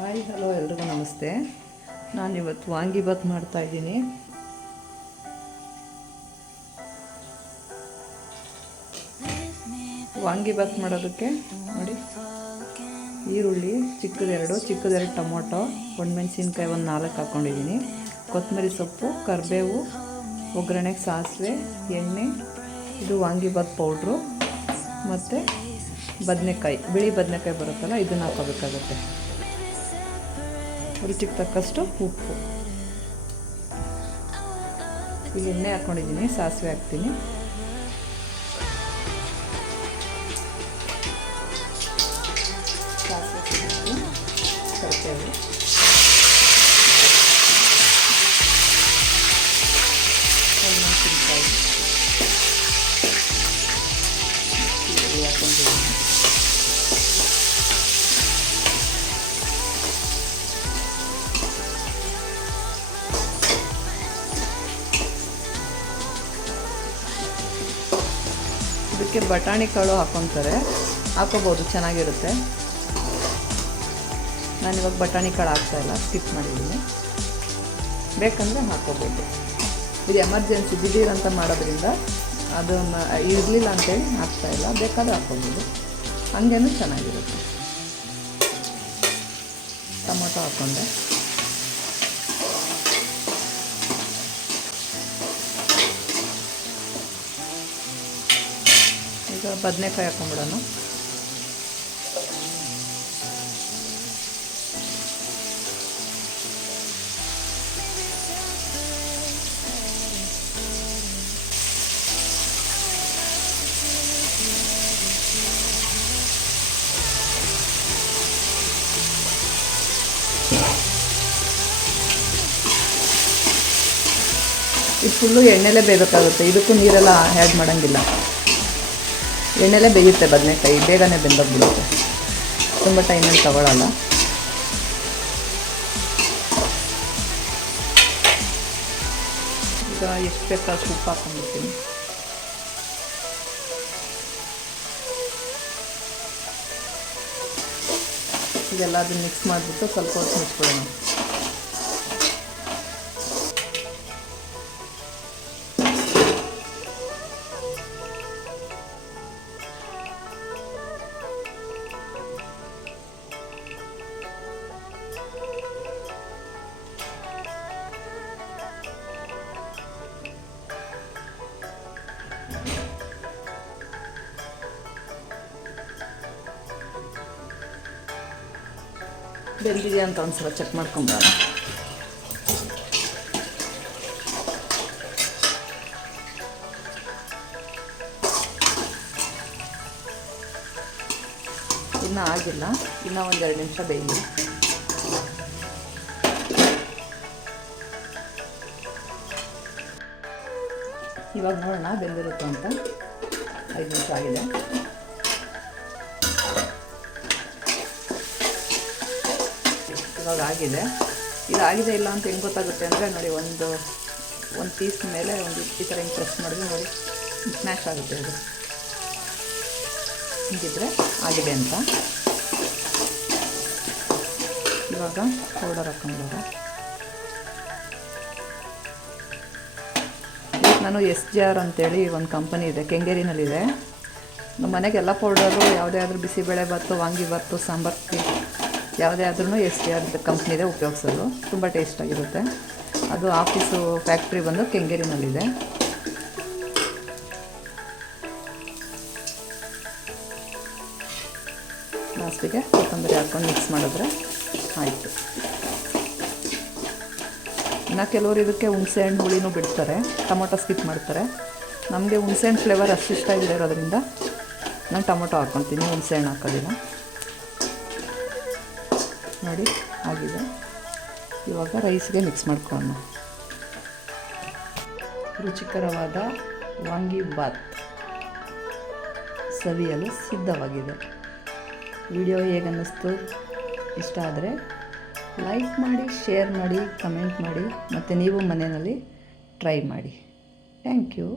Hi hello ಎಲ್ರಿಗೂ ನಮಸ್ತೆ. ನಾನಿವತ್ತು ವಾಂಗಿಬಾತ್ ಮಾಡ್ತಾಯಿದ್ದೀನಿ. ವಾಂಗಿಬಾತ್ ಮಾಡೋದಕ್ಕೆ ನೋಡಿ, ಈರುಳ್ಳಿ ಚಿಕ್ಕದೆರಡು ಟೊಮೊಟೊ, ಒಣಮೆಣಸಿನ್ಕಾಯಿ ಒಂದು 4 ಹಾಕ್ಕೊಂಡಿದ್ದೀನಿ, ಕೊತ್ತಂಬರಿ ಸೊಪ್ಪು, ಕರಿಬೇವು, ಒಗ್ಗರಣೆಗೆ ಸಾಸಿವೆ, ಎಣ್ಣೆ, ಇದು ವಾಂಗಿಬಾತ್ ಪೌಡ್ರು ಮತ್ತು ಬದನೆಕಾಯಿ, ಬಿಳಿ ಬದನೆಕಾಯಿ ಬರುತ್ತಲ್ಲ, ಇದನ್ನು ಹಾಕೋಬೇಕಾಗುತ್ತೆ. ರುಚಿಗೆ ತಕ್ಕಷ್ಟು ಉಪ್ಪು. ಇಲ್ಲಿ ಎಣ್ಣೆ ಹಾಕ್ಕೊಂಡಿದ್ದೀನಿ, ಸಾಸಿವೆ ಹಾಕ್ತೀನಿ. ಸಾಸಿವೆ ಸಿಗುತ್ತೆ, ಕರಿಬೇವು, ಮೆಣಸಿನ್ಕಾಯಿ ಹಾಕ್ಕೊಂಡಿದ್ದೀನಿ. ಇದಕ್ಕೆ ಬಟಾಣಿ ಕಾಳು ಹಾಕೋಬೋದು, ಚೆನ್ನಾಗಿರುತ್ತೆ. ನಾನಿವಾಗ ಬಟಾಣಿ ಕಾಳು ಹಾಕ್ತಾಯಿಲ್ಲ, ಸ್ಕಿಪ್ ಮಾಡಿದ್ದೀನಿ. ಬೇಕಂದರೆ ಹಾಕೋಬೋದು. ಇದು ಎಮರ್ಜೆನ್ಸಿ ದಿಢೀರಂತ ಮಾಡೋದ್ರಿಂದ ಅದನ್ನು ಇರಲಿಲ್ಲ ಅಂತೇಳಿ ಹಾಕ್ತಾಯಿಲ್ಲ, ಬೇಕಾದ್ರೆ ಹಾಕೋಬೋದು, ಹಂಗೇನು ಚೆನ್ನಾಗಿರುತ್ತೆ. ಟೊಮೊಟೊ ಹಾಕ್ಕೊಂಡೆ. ಈಗ ಬದನೆಕಾಯಿ ಹಾಕ್ಕೊಂಬಿಡೋಣ. ಇದು ಫುಲ್ಲು ಎಣ್ಣೆಲೇ ಬೇಯಬೇಕಾಗುತ್ತೆ, ಇದಕ್ಕೂ ನೀರೆಲ್ಲ ಆ್ಯಡ್ ಮಾಡೋಂಗಿಲ್ಲ. ಎಣ್ಣೆಲೇ ಬೇಯುತ್ತೆ ಬದನೆಕಾಯಿ, ಬೇಗನೆ ಬೆಂದೋಗ್ಬಿಡುತ್ತೆ, ತುಂಬ ಟೈಮಲ್ಲಿ ತಗೊಳ್ಳಲ್ಲ. ಈಗ ಎಷ್ಟು ಬೇಕಾದ್ರೆ ಉಪ್ಪು ಹಾಕ್ಕೊಂಡ್ಬಿಡ್ತೀನಿ. ಇದೆಲ್ಲ ಅದನ್ನು ಮಿಕ್ಸ್ ಮಾಡಿಬಿಟ್ಟು ಸ್ವಲ್ಪ ಹೊತ್ತು ಮುಚ್ಕೊಳ್ಳೋಣ. ಬೆಂದಿದೆಯಾ ಅಂತ ಒಂದ್ಸಲ ಚೆಕ್ ಮಾಡ್ಕೊಂಬರೋಣ. ಇನ್ನೂ ಆಗಿಲ್ಲ, ಇನ್ನೂ 1-2 ನಿಮಿಷ ಬೇಯಲಿ. ಇವಾಗ ನೋಡೋಣ ಬೆಂದಿರುತ್ತೆ ಅಂತ. 5 ನಿಮಿಷ ಆಗಿದೆ. ಇವಾಗ ಆಗಿದೆ. ಇದಾಗಿದೆ ಇಲ್ಲ ಅಂತ ಹೆಂಗೆ ಗೊತ್ತಾಗುತ್ತೆ ಅಂದರೆ ನೋಡಿ, ಒಂದು ಪೀಸ್ ಮೇಲೆ ಈ ಥರ ಹಿಂಗೆ ಪ್ರೆಸ್ ಮಾಡಿದ್ರೆ ನೋಡಿ ಸ್ಮ್ಯಾಶ್ ಆಗುತ್ತೆ. ಅದು ಹಿಂಗಿದ್ರೆ ಆಗಿದೆ ಅಂತ. ಇವಾಗ ಪೌಡರ್ ಹಾಕ್ಕೊಂಡಾಗ ನಾನು SJR ಅಂತೇಳಿ ಒಂದು ಕಂಪನಿ ಇದೆ, ಕೆಂಗೇರಿನಲ್ಲಿದೆ. ನಮ್ಮ ಮನೆಗೆ ಎಲ್ಲ ಪೌಡರು ಯಾವುದೇ ಆದರೂ ಬಿಸಿಬೇಳೆಬಾತು, ವಾಂಗಿಬಾತು, ಸಾಂಬಾರು ಯಾವುದೇ ಆದ್ರೂ SJR ಕಂಪ್ನಿದೆ ಉಪಯೋಗಿಸೋದು. ತುಂಬ ಟೇಸ್ಟಾಗಿರುತ್ತೆ. ಅದು ಆಫೀಸು ಫ್ಯಾಕ್ಟ್ರಿ ಬಂದು ಕೆಂಗೇರಿನಲ್ಲಿದೆ. ಲಾಸ್ಟಿಗೆ ಕೊತ್ತಂಬರಿ ಹಾಕ್ಕೊಂಡು ಮಿಕ್ಸ್ ಮಾಡಿದ್ರೆ ಆಯಿತು. ಇನ್ನು ಕೆಲವರು ಇದಕ್ಕೆ ಹುಣಸೆಹಣ್ಣು ಹುಳಿನೂ ಬಿಡ್ತಾರೆ, ಟೊಮೊಟೊ ಸ್ಕಿಪ್ ಮಾಡ್ತಾರೆ. ನಮಗೆ ಹುಣಸೆಹಣ್ಣು ಫ್ಲೇವರ್ ಅಷ್ಟು ಇಷ್ಟ ಇರೋದ್ರಿಂದ ನಾನು ಟೊಮೊಟೊ ಹಾಕ್ಕೊತೀನಿ, ಹುಣಸೆಹಣ್ಣು ಹಾಕೋದಿಲ್ಲ. ನೋಡಿ ಆಗಿದೆ. ಇವಾಗ ರೈಸ್ಗೆ ಮಿಕ್ಸ್ ಮಾಡ್ಕೊಳ್ಳೋಣ. ರುಚಿಕರವಾದ ವಾಂಗಿಬಾತ್ ಸವಿಯಲು ಸಿದ್ಧವಾಗಿದೆ. ವಿಡಿಯೋ ಹೇಗನ್ನಿಸ್ತು? ಇಷ್ಟ ಆದರೆ ಲೈಕ್ ಮಾಡಿ, ಶೇರ್ ಮಾಡಿ, ಕಮೆಂಟ್ ಮಾಡಿ, ಮತ್ತು ನೀವು ಮನೆಯಲ್ಲಿ ಟ್ರೈ ಮಾಡಿ. Thank you.